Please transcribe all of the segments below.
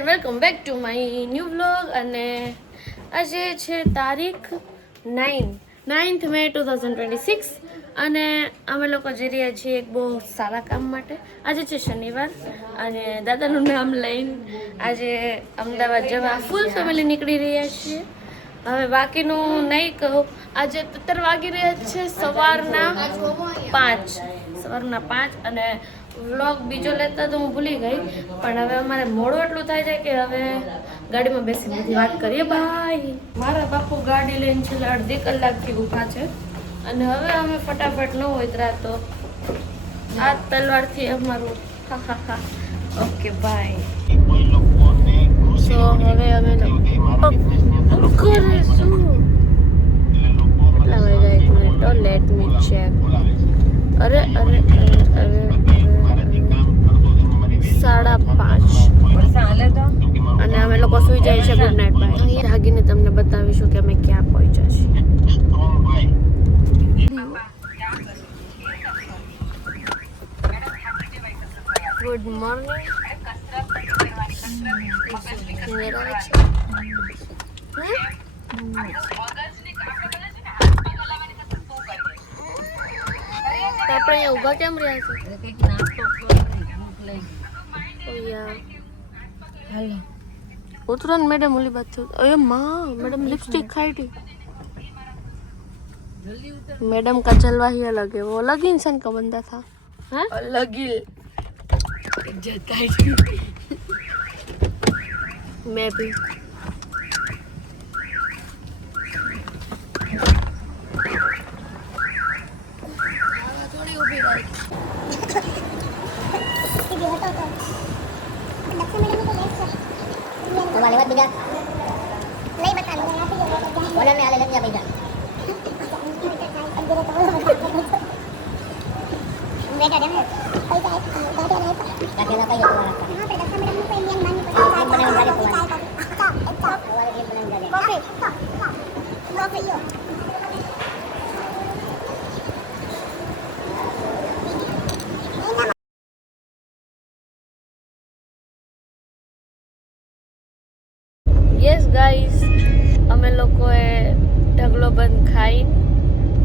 And welcome back to my new vlog. અને આજે છે તારીખ 9th મે 2026 અને અમે લોકો જઈ રહ્યા છીએ એક બહુ સારા કામ માટે. આજે છે શનિવાર અને દાદાનું નામ લઈને આજે અમદાવાદ જવા ફૂલ ફેમિલી નીકળી રહ્યા છીએ. હવે બાકીનું નહીં કહું. આજે 17 વાગી રહ્યા છે સવારના 5 અને વ્લોગ બીજો લેતા તો હું ભૂલી ગઈ, પણ હવે અમારે મોડું એટલું થાય છે કે હવે ગાડીમાં બેસીને બધી વાત કરીએ. બાય. મારા બાપુ ગાડી લઈને છેલ્લા અડધી કલાકથી ઊભા છે અને હવે અમે ફટાફટ ન હોય તો આ તલવારથી અમારું ઓકે બાય. સો હવે અમે કરીશું કેટલા વાગ્યા? 1 મિનિટ, લેટ મી ચેક. અરે 5:30 અને અમે લોકો સુઈ જઈએ છીએ. Good night bye. જાગીને તમને બતાવીશું કે અમે ક્યાં પહોંચ્યા છીએ. Good morning. આપણે અહીંયા ઊભા કેમ રહ્યા છે? तुरंत मैडम वाली बात थी. अरे माँ, मैडम लिपस्टिक खाई थी. मैडम का जलवा ही अलग है. वो अलग ही इंसान का बंदा था. हाँ अलग ही मैं भी. Coba lewat beda. Lay betul. Boleh nih ada dia beda. Beda deh. Kakek apa ya keluar? Kopi yuk. Yes guys, અમે લોકોએ ઢગલો બંધ ખાઈને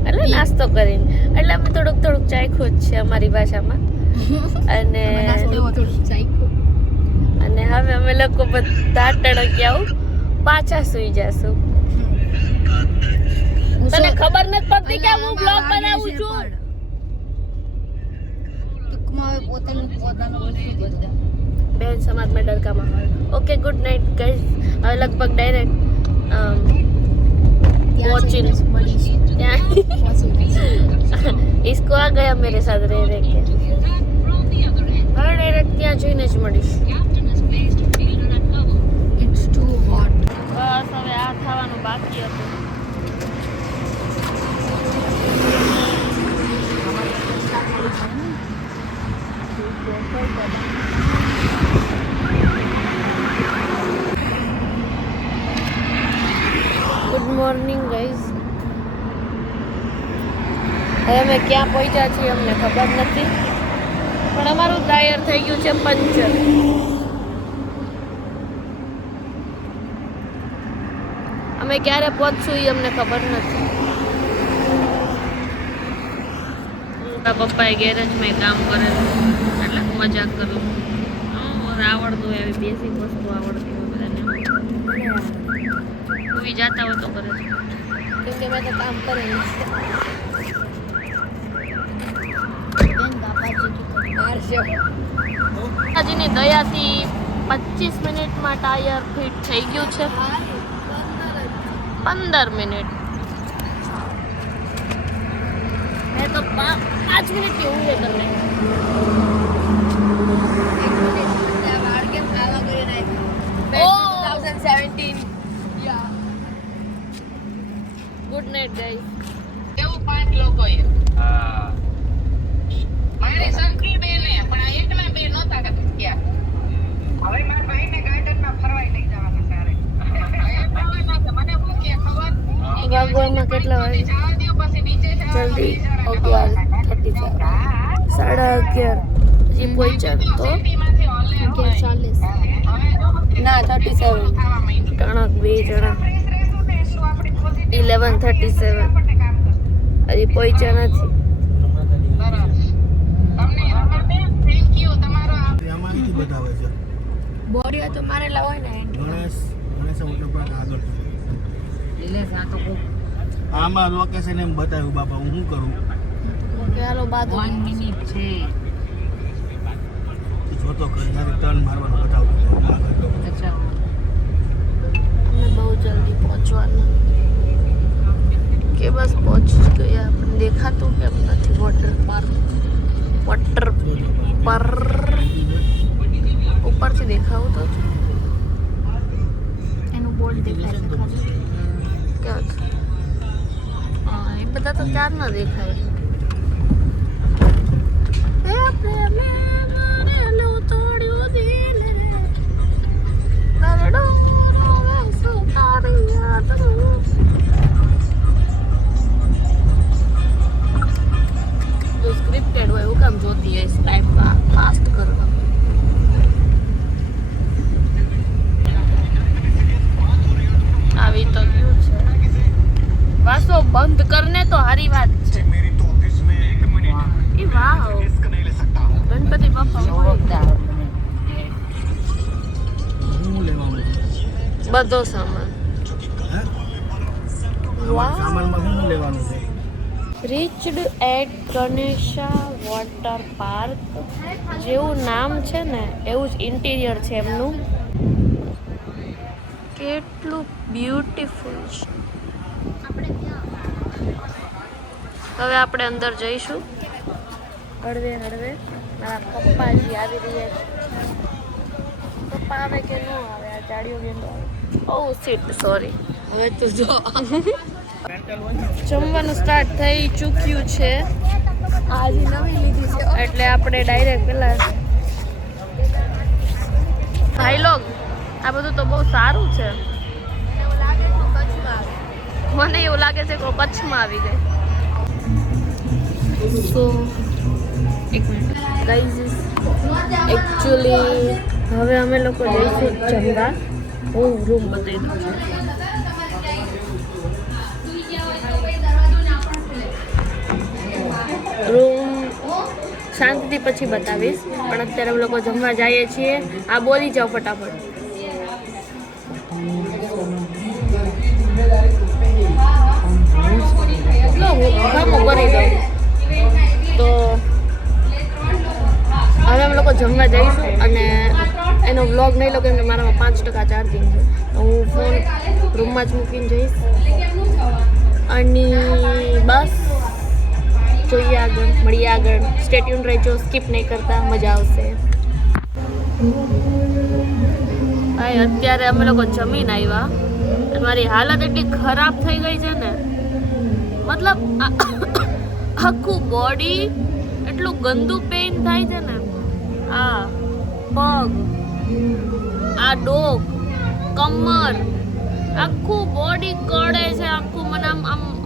એટલે નાસ્તો કરીને એટલે અમે થોડુંક ચાખ્યું જ છે અમારી ભાષામાં. અને હવે અમે લોકો બધા ટણક્યાઓ પાછા સુઈ જશું. તને ખબર નથી પડતી કે હું બ્લોગ બનાવું છું. બેન સમાજ में डर का माहौल. Okay good night guys. હવે લગભગ ડાયરેક્ટ वॉचिंग इसको आ गया मेरे साथ रह के. હવે ડાયરેક્ટ ત્યાં જઈને જ મળીશ. It's two hot. બસ હવે આ થવાનું બાકી હતું. Good morning guys. હવે અમે ક્યાં પહોંચ્યા છીએ અમને ખબર નથી, પણ અમારું ટાયર થઈ ગયું છે પંચર. અમે ક્યારે પહોંચશું એ અમને ખબર નથી. પપ્પાએ ગેરેજમાં કામ કરે એટલે મજાક કરું. આવડતું એવી બેસિક વસ્તુ આવડતી હોય બધાને. કોઈ જાતા હોય તો કરે છે કેમ કે મેં તો કામ કરેલું છે. બાપાજીની દયાથી 25 મિનિટમાં ટાયર ફિટ થઈ ગયું છે. 15 મિનિટ. મેં તો 5 મિનિટથી ઊંઘે કરને. Good night guys. એવું 5 લોકોએ મારી સંકરી બેને પણ આ એકના બે નહોતા ગયા. હવે મારા ભાઈને ગાર્ડનમાં ફરવાઈ લઈ જવાના સારે. મને હું કે ખબર વાગવામાં કેટલા વાગે? જવા દો પછી નીચે જલ્દી 11:34. 11:30 પછી પહોંચ્યા તો 11:40. ના ના 37 થવા માંડ્યું. કણક 2 જણા ફ્રેશ રહેશું ને એટલું આપણી positive 11:37 આપણને કામ કરશે. હજી પહોંચ્યા નથી. સરસ. તમને રમણબેન, thank you. તમારો આ આમાંથી બતાવે છે બોડીઓ તો મારેલા હોય ને ગણેશ વોટર પાર્ક આગળ આમાં લોકેશન એમ બતાવ્યું બાપા હું શું કરું કે હાલો બાજુ જોતો કરી ટર્ન મારવાનું બતાવતું આગળ તો. અમે બહુ જલ્દી પહોંચવાનું કે બસ પહોંચી જ ગયા પણ દેખાતું કેમ નથી વોટર પાર્ક ઉપરથી દેખાવું તો છે. એનું બોર્ડ દેખાય છે ખાલી. ક્યાં છે? હા એ બધા તો ક્યાં ના દેખાય. એ પ્રેમે મારેલું તોડ્યું દિલ રે દરડો રોવે શું તારી યાદનું. જો સ્ક્રિપ્ટેડ હોય એવું કામ જોતી હોય ટાઈમ ફાસ્ટ કરવા. આવી તો ગયું છે. વાસો બંધ કરને તો હારી વાત છે. ઈ વાવ ગણપતિ બાપા શું લેવાનું બધો સામાન. હે વાવ સામાનમાં શું લેવાનું છે reached at Ganesha water park. જેવું નામ છે ને એવું જ ઇન્ટિરિયર છે એમનું. કેટલું બ્યુટીફુલ છે. હવે આપણે અંદર જઈશું. હળવે હળવે મારા પપ્પાજી આવી રહ્યા છે. પપ્પા આવે કે ન આવે? આ જાડીઓ ગેંડો આવે. ઓ સીટ સોરી. હવે તું જો જમવાનું સ્ટાર્ટ થઈ ચૂક્યું છે. આજે નવી લીધી છે એટલે આપણે ડાયરેક્ટ પેલા ભાઈ લોગ આ બધું તો બહુ સારું છે. મને એવું લાગે છે કે કચ્છમાં આવી ગઈ. સો એક મિનિટ ગાઈઝ એકચ્યુઅલી હવે અમે લોકો જઈશું જમવા. હું રૂમ બતાવી દઉં છું. રૂમ શાંતિથી પછી બતાવીશ પણ અત્યારે અમે લોકો જમવા જઈએ છીએ. આ બોલી જાઓ ફટાફટ. લો હું કરી દઉં તો હવે અમે લોકો જમવા જઈશું અને એનો વ્લોગ નહીં લો કેમ કે મારામાં 5% ચાર્જિંગ છે. તો હું ફોન રૂમમાં જ મૂકીને જઈશ અને બસ જોઈએ આગળ મળીએ આગળ. સ્ટે ટ્યુન રહેજો, સ્કીપ નહીં કરતા, મજા આવશે. ભાઈ અત્યારે અમે લોકો જમીને આવ્યા અને મારી હાલત એટલી ખરાબ થઈ ગઈ છે ને મતલબ આખું બોડી એટલું ગંદુ પેઇન થાય છે ને. આ પગ, આ ડોક, કમર, આખું બોડી કળે છે. આખું મને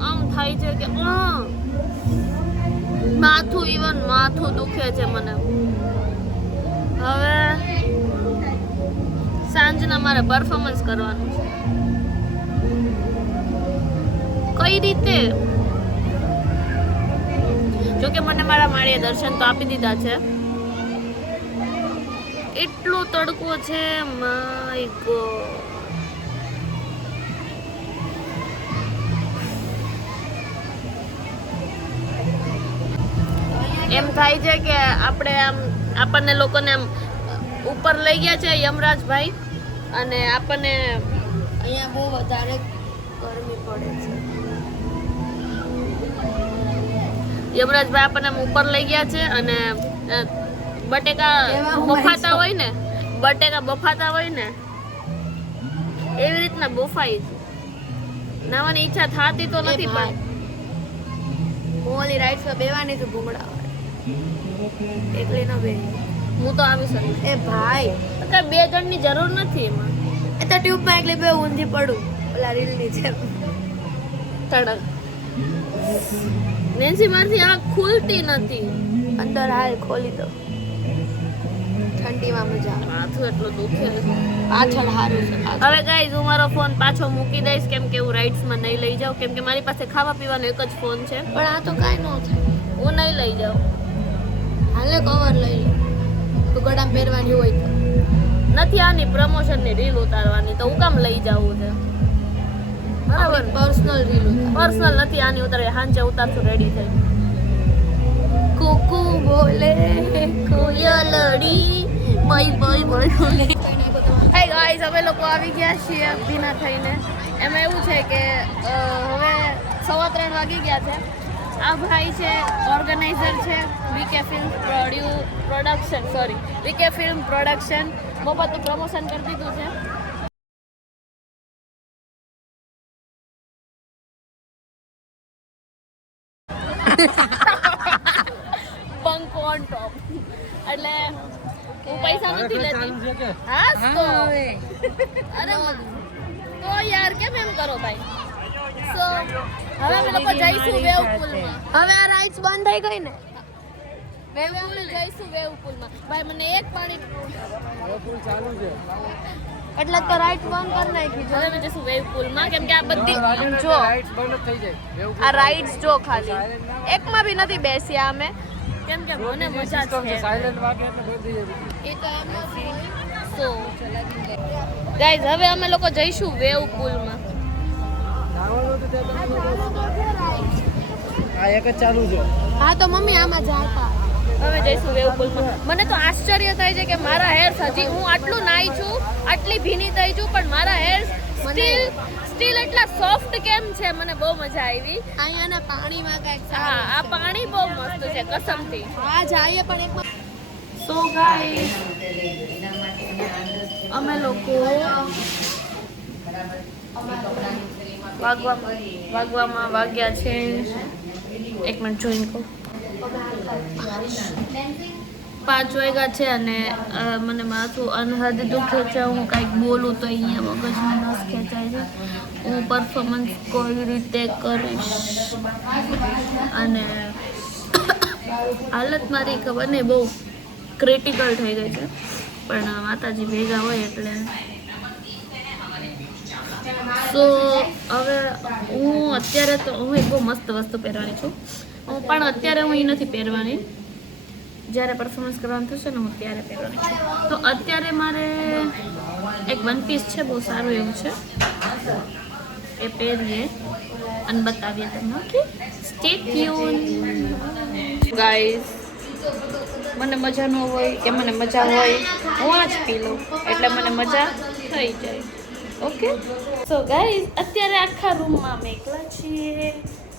આમ થાય છે કે માથું ઇવન માથું દુખે છે મને. હવે સાંજના મારે પરફોર્મન્સ કરવાનું છે. કઈ રીતે? જોકે મને મારા માળીએ દર્શન તો આપી દીધા છે. એટલો તડકો છે માય ગોડ. એમ થાય છે કે આપણે આપણને લોકોને આમ ઉપર લઈ ગયા છે યમરાજભાઈ અને આપણને અહીંયા બહુ વધારે ગરમી પડે છે. યમરાજભાઈ આપણને આમ ઉપર લઈ ગયા છે અને બટેકા બફાતા હોય ને એવી રીતના બફાઈ છે. નાવાની ઈચ્છા થતી તો નથી પણ ઓલી રાઈડ પર બેવાની તો ભૂંગળા એકલી ન બે હું તો આવી શકું. એ ભાઈ કઈ 2 જણની જરૂર નથી એમાં. એ તો ટ્યુબમાં એકલી બે ઊંધી પડું ઓલા રીલની જેમ તડક. નેન્સી મારથી આંખ ખુલતી નથી. અંદર હાલ ખોલી દો. ઘંટીમાં મજા આવે. માથું એટલું દુખે છે. પાછળ હારું છે. હવે ગાઈઝ હું મારો ફોન પાછો મૂકી દઈશ કેમ કે હું રાઇડ્સમાં નહીં લઈ જાઉં કેમ કે મારી પાસે ખાવા પીવાનો એક જ ફોન છે. પણ આ તો કાંઈ ન થાય. હું નહીં લઈ જાઉં. હાલે કવર લઈ લો. તો ગળામાં પહેરવાની હોય તો. નથી આની પ્રમોશનની રીલ ઉતારવાની તો હું કામ લઈ જાવું છે. બરાબર પર્સનલ રીલ પર્સનલ નથી આની ઉતારવી. હાંજે ઉતારશું રેડી થઈ. કુકુ બોલે કોયલડી મય મય બોલે. હે ગાઈસ અમે લોકો આવી ગયા છીએ ભીના થઈને. એમાં એવું છે કે હવે 3:15 વાગી ગયા છે. આ ભાઈ છે ઓર્ગેનાઇઝર છે વીકે ફિલ્મ પ્રોડક્શન. બહુ બધું પ્રમોશન કરી દીધું છે. બંક ઓન ટોપ એટલે હું પૈસા નથી લેતી. હા તો અરે તો યાર કેમ એમ કરો ભાઈ. સો હવે અમે લોકો જઈશું વેવ પુલમાં. હવે આ રાઇડ્સ બંધ થઈ ગઈ ને. વેવ પુલ જઈશું વેવ પુલમાં. ભાઈ મને એક પાણી પુલ ચાલુ છે એટલે તો રાઇડ્સ બંધ કરી નાખી. હવે અમે જઈશું વેવ પુલમાં કેમ કે આ બધી જો રાઇડ્સ બંધ થઈ જાય. આ રાઇડ્સ જો ખાલી એકમાં બી નથી બેસ્યા અમે કેમ કે મને મજા છે. સાયલેન્ટ વાગે એટલે બંધ થઈ જાય. એ તો એમ સો ગાઈઝ હવે અમે લોકો જઈશું વેવ પુલમાં. આ એક જ ચાલુ છે. હા તો મમ્મી આમાં જાતા હવે જઈશું વેવ પુલમાં. મને તો આશ્ચર્ય થાય છે કે મારા હેર હજી હું આટલું નાઈ છું આટલી ભીની થઈ છું પણ મારા હેર સ્ટીલ એટલા સોફ્ટ કેમ છે. મને બહુ મજા આવી. અહીંયાના પાણીમાં કાંઈક હા આ પાણી બહુ મસ્ત છે કસમથી. હા જઈએ પણ એક સો ગાઈસ અમે લોકો વાગવામાં વાગ્યા છે. એક મિનિટ જોઈને કહું. 5 વાગ્યા છે અને મને માથું અનહદ દુખે છે. હું કાંઈક બોલું તો અહીંયા મગજમાં નસ ખેંચાય છે. હું પરફોર્મન્સ કોઈ રીતે કરીશ અને હાલત મારી ખબર નહીં બહુ ક્રિટિકલ થઈ ગઈ છે પણ માતાજી ભેગા હોય એટલે. સો હવે હું અત્યારે તો હું એક બહુ મસ્ત વસ્તુ પહેરવાની છું પણ અત્યારે હું એ નથી પહેરવાની. જ્યારે પરફોર્મન્સ કરવાનું થશે ને હું ત્યારે પહેરવાની છું. તો અત્યારે મારે એક વન પીસ છે બહુ સારું એવું છે એ પહેરીએ અને બતાવીએ તમને. Okay stay tune guys. મને મજા ન હોય કે મને મજા હોય હું આ જ પી લઉં એટલે મને મજા થઈ જાય. ઓકે સો ગાઈઝ અત્યારે આખા રૂમમાં અમે એકલા છીએ.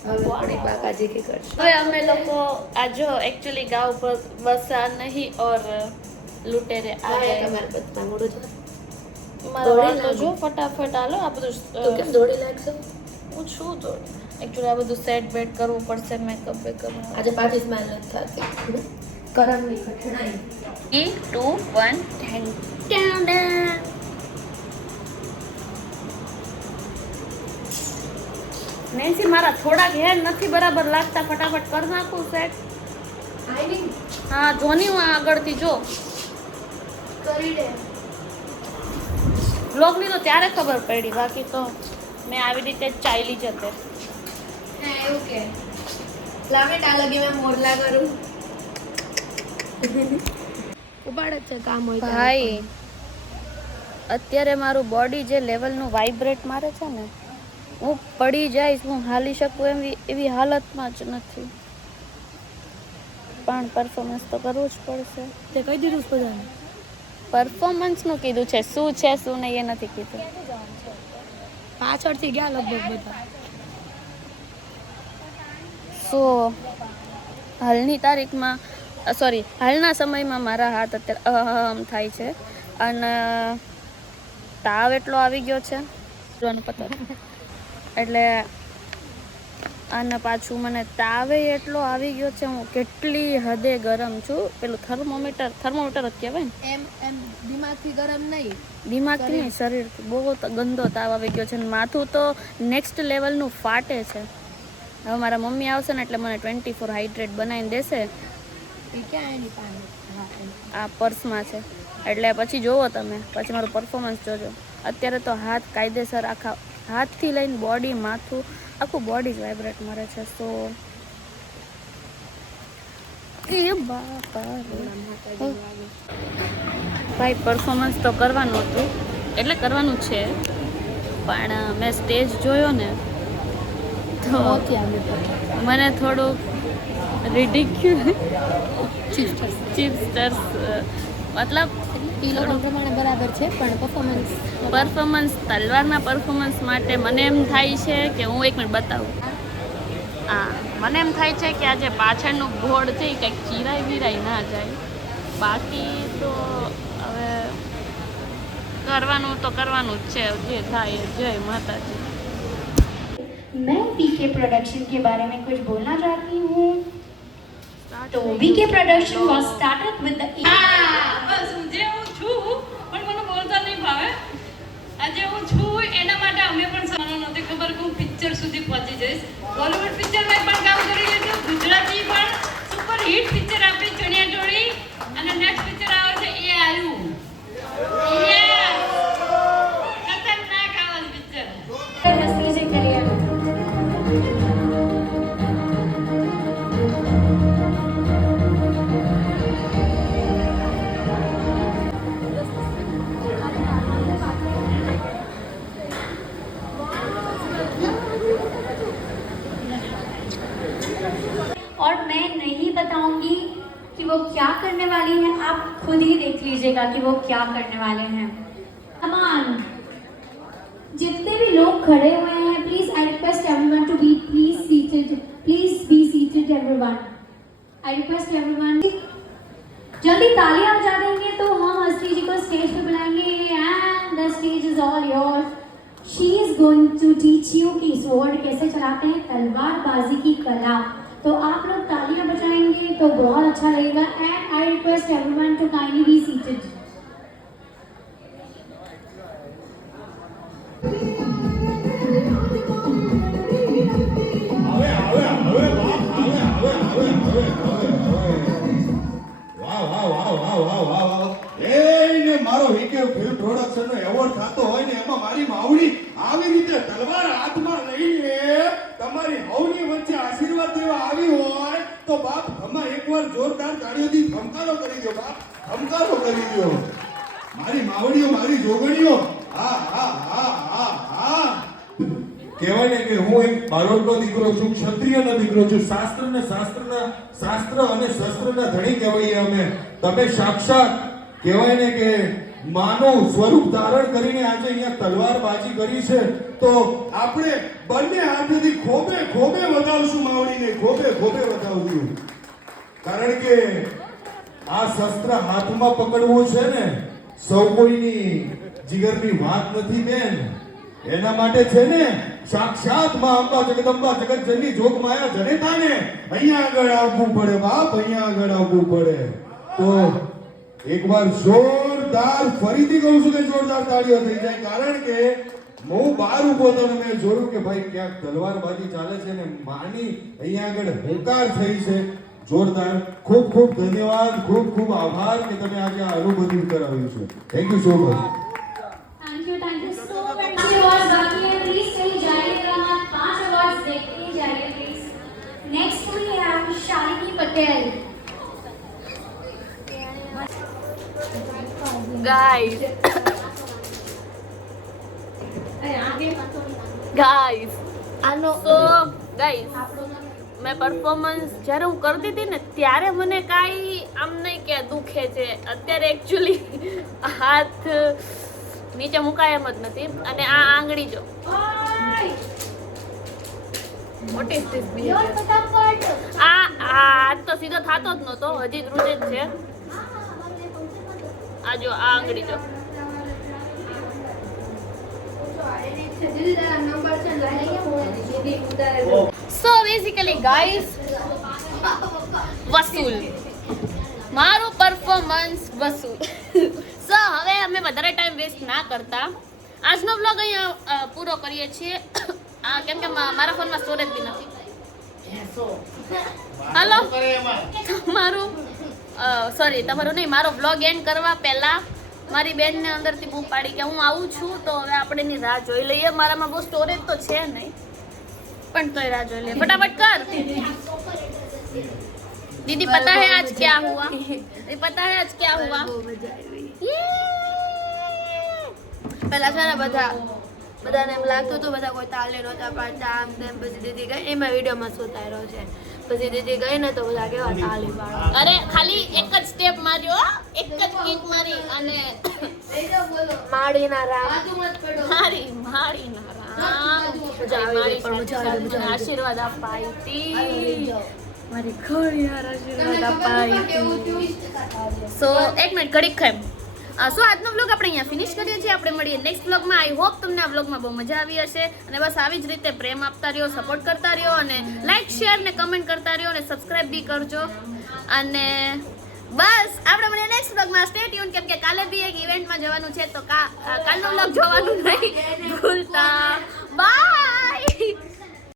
હવે અમે લોકો આ જો એકચ્યુઅલી ગાંવ પર બસા નહીં ઓર લૂંટેરે આયા. મારા વાળ તો જો ફટાફટ હાલો. આ બધું દોડી લાગશે. હું છું દોડી એકચ્યુઅલી આ બધું સેટ બેટ કરવું પડશે. મેકઅપ બેકઅપ આજે પાછી સ્માઈલ નથી થતી. કરમની કઠણાઈ 3 2 1 નેન્સી મારા થોડાક હેર નથી બરાબર લાગતા. ફટાફટ કર નાખું સેટ. હા જોની હું આગળથી જો કરી દે. બ્લોગની તો ત્યારે ખબર પડી બાકી તો મેં આવી રીતે જ ચાલી જતે. એવું કે લામેટ આ લગી મેં મોરલા કરું ઉબાડ જ છે કામ હોય ભાઈ. અત્યારે મારું બોડી જે લેવલનું વાઇબ્રેટ મારે છે ને હું પડી જઈશ હું હાલી શકું એવી હાલતમાં જ નથી પણ પરફોર્મન્સ તો કરવું જ પડશે. તે કહી દીધું બધાને પરફોર્મન્સનું કીધું છે. શું છે શું નહીં એ નથી કીધું. પાછળથી ગયા લગભગ બધા. સો હાલની તારીખમાં હાલના સમયમાં મારા હાથ અત્યારે થાય છે અને તાવ એટલો આવી ગયો છે પતા એટલે અને પાછું મને તાવે એટલો આવી ગયો છે. હું કેટલી હદે ગરમ છું. પેલું થર્મોમીટર જ કહેવાય ને એમ દિમાગથી ગરમ નહીં. દિમાગથી નહીં શરીરથી બહુ ગંદો તાવ આવી ગયો છે અને માથું તો નેક્સ્ટ લેવલનું ફાટે છે. હવે મારા મમ્મી આવશે ને એટલે મને 24 હાઇડ્રેટ બનાવીને દેશે. એ ક્યાં એની પાસે આ પર્સમાં છે એટલે પછી જોવો તમે, પછી મારું પરફોર્મન્સ જોજો. અત્યારે તો હાથ કાયદેસર આખા હાથથી લઈને બોડી, માથું, આખું બોડી જ વાઇબ્રેટ મારે છે. સો એ બાપા ભાઈ, પરફોર્મન્સ તો કરવાનું હતું, એટલે કરવાનું છે, પણ મેં સ્ટેજ જોયો ને તો મને થોડુંક ચીપસ્ટર્સ મતલબ પ્રમાણે બરાબર છે, પણ પરફોર્મન્સ તલવારના પરફોર્મન્સ માટે મને એમ થાય છે કે હું એક મિનિટ બતાવું. મને એમ થાય છે કે આ જે પાછળનું ઘોડ છે એ કંઈક ચીરાઈ વિરાઈ ના જાય. બાકી તો હવે કરવાનું તો કરવાનું જ છે, જે થાય. જય માતાજી. मैं वीके प्रोडक्शन के बारे में कुछ बोलना चाहती हूँ. तो VK production was started with the બસ હું જે હું છું પણ મને બોલતા નહીં ભાવે. આજે હું છું એના માટે અમે પણ મને નથી ખબર કે હું પિક્ચર સુધી પહોંચી જઈશ. બોલિવૂડ પિક્ચરમાં પણ કામ કરી લીધું, ગુજરાતી પણ સુપર હિટ પિક્ચર આપણી ચણિયા ચોળી, અને નેક્સ્ટ પિક્ચર આવે છે એ આવ્યું. ખતરનાક આવે પિક્ચર. हंसने से करियर. और मैं नहीं बताऊंगी कि वो क्या करने वाली हैं, आप खुद ही देख लीजिएगा कि वो क्या करने वाले हैं. कमान, जितने भी लोग खड़े हुए हैं, please I request everyone to be please be seated everyone. I request everyone, जल्दी तालियां बजा देंगे तो हम हस्ती जी को स्टेज पे बुलाएंगे and the stage is all yours. She is going to teach you कि स्वॉर्ड कैसे चलाते हैं, तलवारबाजी की कला. तो आप लोग तालियां बजाएंगे तो बहुत अच्छा लगेगा. And I request everyone to kindly be seated. મારો વીકે ફિલ્મ પ્રોડક્શન નો એવોર્ડ થતો હોય ને એમાં મારી માવડી આવી રીતે તલવાર હાથમાં લઈને તમારી હવની વચ્ચે આશીર્વાદ દેવા આવી હોય તો બાપ હમણાં એકવાર જોરદાર તાળીઓથી ધમકારો કરી દો. બાપ ધમકારો કરી દો. મારી માવડીઓ, મારી જોગણીઓ, હા હા હા હા હા. કહેવાય ને કે હું એક બારોટનો દીકરો છું, ક્ષત્રિયનો દીકરો છું. શાસ્ત્ર અને શસ્ત્રના ધણી કહેવાય અમે. તમે સાક્ષાત કહેવાય ને કે માનવ સ્વરૂપ ધારણ કરીને આજે અહીંયા તલવારબાજી કરી છે, તો આપણે બંને હાથેથી ખોબે ખોબે વધાવશું માવડીને, ખોબે ખોબે વધાવશું. કારણ કે આ શસ્ત્ર હાથમાં પકડવું છે ને સૌ કોઈની જીગરની વાત નથી બેન. એના માટે છે ને સાક્ષાત માં અંબા જગદંબા જગતજનની જોગમાયા જનેતાને અહીંયા આગળ આવવું પડે બાપ, અહીંયા આગળ આવવું પડે. તો એકવાર જોરદાર, ફરીથી કહું છું કે જોરદાર તાળીઓ થઈ જાય. કારણ કે હું બહાર ઉભો હતો ને મેં જોયું કે ભાઈ ક્યાંક તલવારબાજી ચાલે છે ને માની અહીંયા આગળ હુંકાર થઈ છે. જોરદાર. ખૂબ ખૂબ ધન્યવાદ, ખૂબ ખૂબ આભાર કે તમે આજે આ અનુભૂતિ કરાવ્યું છે. Thank you so much. Thank you so much. Award बाकी है, प्लीज कहीं जाइएगा मत. 5 अवार्ड्स देखते ही जाइए please. Next we have Shalini Patel. Guys આનો તો ગાઈઝ મેં પરફોર્મન્સ જ્યારે હું કરતી હતી ને ત્યારે મને કાંઈ આમ નહીં કે દુખે છે. અત્યારે એકચ્યુઅલી હાથ નીચે મુકાય એમ જ નથી. અને આ આંગળી જો, વોટ ઇઝ ધીસ બિહેવિયર? આ હાથ તો સીધો થતો જ નહોતો, હજી ધ્રુજે જ છે. આ જો, આ આંગળી જો. સો બેઝિકલી ગાઈસ, વસૂલ મારું પરફોર્મન્સ વસૂલ. સો હવે અમે વધારે ટાઈમ વેસ્ટ ના કરતા આજનો વ્લોગ અહીંયા પૂરો કરીએ છીએ. કેમ કે મારા ફોનમાં સ્ટોરેજ બી નથી. હાલો, તમારું નહીં, મારો વ્લોગ એન્ડ કરવા પહેલા મારી બેનને અંદરથી બૂમ પાડી કે હું આવું છું, તો હવે આપણે એની રાહ જોઈ લઈએ. મારામાં બહુ સ્ટોરેજ તો છે નહીં, પણ તોય રાહ જોઈ લઈએ. ફટાફટ કર. दीदी पता है आज क्या हुआ? पता है आज क्या हुआ? પહેલા છે ને બધાને એમ લાગતું હતું બધા કોઈ તાલે નહોતા પાડતા આમ તેમ. પછી દીદી ગઈ, એમાં વિડીયોમાં શું તાર્યો છે. પછી દીદી ગઈ ને તો બધા કેવા તાલી પાડો. અરે ખાલી એક જ સ્ટેપ માર્યો, એક જ કિક મારી અને માળીના રામ માળીના રામ આશીર્વાદ અપાઈ હતી. મારી ઘડિયાળ આશીર્વાદ અપાઈ હતી. સો એક મિનિટ ઘડીક ખાય. સો આજનો વ્લોગ આપણે અહીંયા ફિનિશ કરીએ છીએ. આપણે મળીએ નેક્સ્ટ વ્લોગમાં. આઈ હોપ તમને આ વ્લોગમાં બહુ મજા આવી હશે. અને બસ આવી જ રીતે પ્રેમ આપતા રહ્યો, સપોર્ટ કરતા રહ્યો, અને લાઈક શેર ને કમેન્ટ કરતા રહ્યો, અને સબસ્ક્રાઇબ બી કરજો. અને બસ આપણે મળીએ નેક્સ્ટ વ્લોગમાં. સ્ટે ટ્યુન, કેમ કે કાલે બી એક ઇવેન્ટમાં જવાનું છે, તો કાલનો વ્લોગ જોવાનું નહીં ભૂલતા.